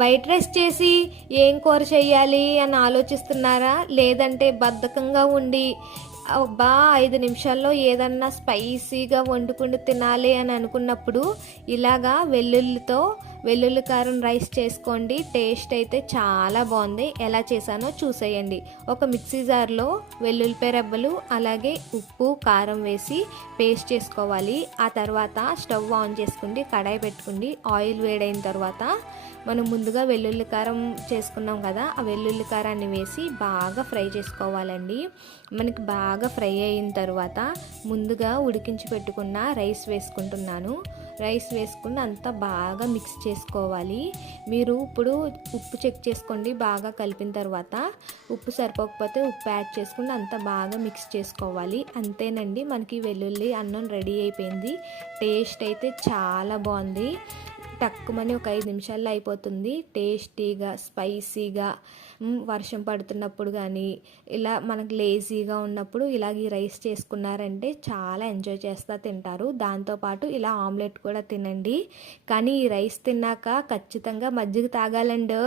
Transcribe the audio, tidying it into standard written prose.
White rice చేసి ఏం కూర చేయాలి అని ఆలోచిస్తున్నారా? లేదంటే బద్ధకంగా ఉండి అబ్బా 5 నిమిషాల్లో ఏదన్నా స్పైసీగా వండుకుని తినాలి అని అనుకున్నప్పుడు ఇలాగా వెల్లుల్లి కారం రైస్ చేసుకోండి. టేస్ట్ అయితే చాలా బాగుంది. ఎలా చేశానో చూసేయండి. ఒక మిక్సీ జార్లో వెల్లుల్లిపాయ రెబ్బలు అలాగే ఉప్పు కారం వేసి పేస్ట్ చేసుకోవాలి. ఆ తర్వాత స్టవ్ ఆన్ చేసుకుండి, కడాయి పెట్టుకుండి. ఆయిల్ వేడైన తర్వాత మనం ముందుగా వెల్లుల్లి కారం చేసుకున్నాం కదా, ఆ వెల్లుల్లి కారాన్ని వేసి బాగా ఫ్రై చేసుకోవాలండి. మనకి బాగా ఫ్రై అయిన తర్వాత ముందుగా ఉడికించి పెట్టుకున్న రైస్ వేసుకుంటున్నాను. రైస్ వేసుకుని అంతా బాగా మిక్స్ చేసుకోవాలి. మీరు ఇప్పుడు ఉప్పు చెక్ చేసుకోండి. బాగా కలిపిన తర్వాత ఉప్పు సరిపోకపోతే ఉప్పు యాడ్ చేసుకుని అంతా బాగా మిక్స్ చేసుకోవాలి. అంతేనండి, మనకి వెల్లుల్లి అన్నం రెడీ అయిపోయింది. టేస్ట్ అయితే చాలా బాగుంది. టక్కుమని ఒక 5 నిమిషాల్లో అయిపోతుంది. టేస్టీగా స్పైసీగా వర్షం పడుతున్నప్పుడు కానీ ఇలా మనకు లేజీగా ఉన్నప్పుడు ఇలాగ ఈ రైస్ చేసుకున్నారంటే చాలా ఎంజాయ్ చేస్తూ తింటారు. దాంతోపాటు ఇలా ఆమ్లెట్ కూడా తినండి. కానీ ఈ రైస్ తిన్నాక ఖచ్చితంగా మజ్జిగ తాగాలండి.